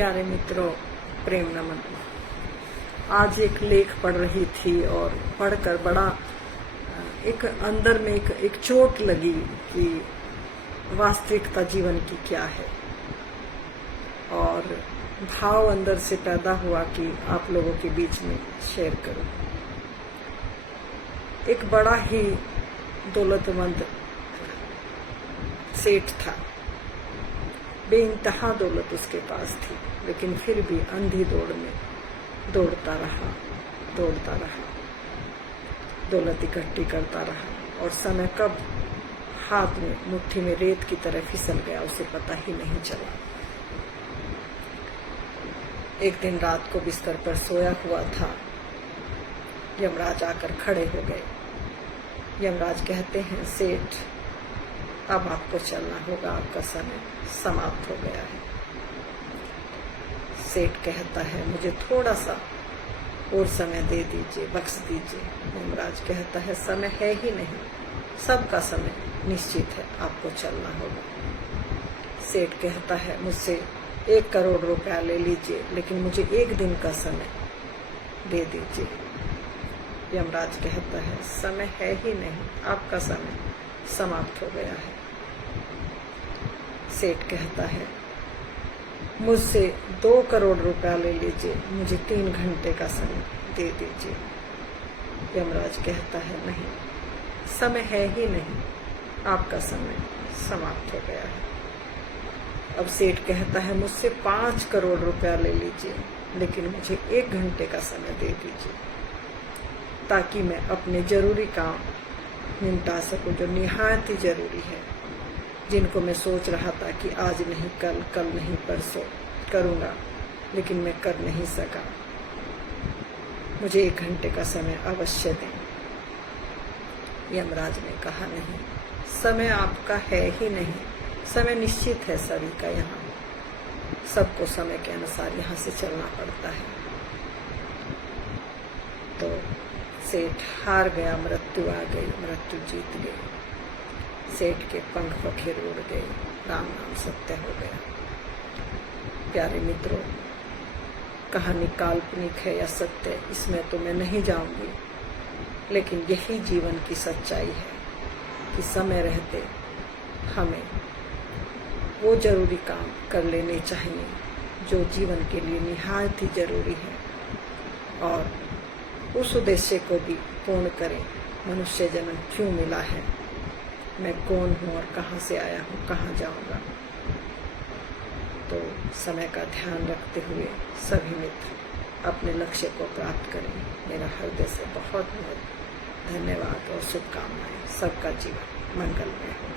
प्यारे मित्रों, प्रेम नमन। आज एक लेख पढ़ रही थी और पढ़कर बड़ा एक अंदर में एक चोट लगी कि वास्तविकता जीवन की क्या है, और भाव अंदर से पैदा हुआ कि आप लोगों के बीच में शेयर करूं। एक बड़ा ही दौलतमंद सेठ था, बेइंतहा दौलत उसके पास थी, लेकिन फिर भी अंधी दौड़ में दौड़ता रहा, दौलत इकट्ठी करता रहा, और समय कब हाथ में मुट्ठी में रेत की तरह फिसल गया उसे पता ही नहीं चला। एक दिन रात को बिस्तर पर सोया हुआ था, यमराज आकर खड़े हो गए। यमराज कहते हैं, सेठ अब आपको चलना होगा, आपका समय समाप्त हो गया है। सेठ कहता है, मुझे थोड़ा सा और समय दे दीजिए, बख्श दीजिए। यमराज कहता है, समय है ही नहीं, सबका समय निश्चित है, आपको चलना होगा। सेठ कहता है, मुझसे 1 करोड़ रुपया ले लीजिए, लेकिन मुझे 1 दिन का समय दे दीजिए। यमराज कहता है, समय है ही नहीं, आपका समय समाप्त हो गया है। सेठ कहता है, मुझसे 2 करोड़ रुपया ले लीजिए, मुझे 3 घंटे का समय दे दीजिए। यमराज कहता है, नहीं, समय है ही नहीं, आपका समय समाप्त हो गया है। अब सेठ कहता है, मुझसे 5 करोड़ रुपया ले लीजिए, लेकिन मुझे 1 घंटे का समय दे दीजिए, ताकि मैं अपने जरूरी काम निपटा सकूं, जो निहायत ही जरूरी है, जिनको मैं सोच रहा था कि आज नहीं कल, कल नहीं परसों करूंगा, लेकिन मैं कर नहीं सका। मुझे 1 घंटे का समय अवश्य दें। यमराज ने कहा, नहीं, समय आपका है ही नहीं, समय निश्चित है सभी का। यहाँ सबको समय के अनुसार यहाँ से चलना पड़ता है। तो सेठ हार गया, मृत्यु आ गई, मृत्यु जीत गई। सेठ के पंख पखेर उड़ गए, राम नाम सत्य हो गया। प्यारे मित्रों, कहानी काल्पनिक है या सत्य, इसमें तो मैं नहीं जाऊंगी, लेकिन यही जीवन की सच्चाई है कि समय रहते हमें वो जरूरी काम कर लेने चाहिए जो जीवन के लिए निहायत ही जरूरी है, और उस उद्देश्य को भी पूर्ण करें। मनुष्य जन्म क्यों मिला है, मैं कौन हूँ और कहाँ से आया हूँ, कहाँ जाऊँगा। तो समय का ध्यान रखते हुए सभी मित्र अपने लक्ष्य को प्राप्त करें। मेरा हृदय से बहुत बहुत धन्यवाद और शुभकामनाएं। सबका जीवन मंगलमय हो।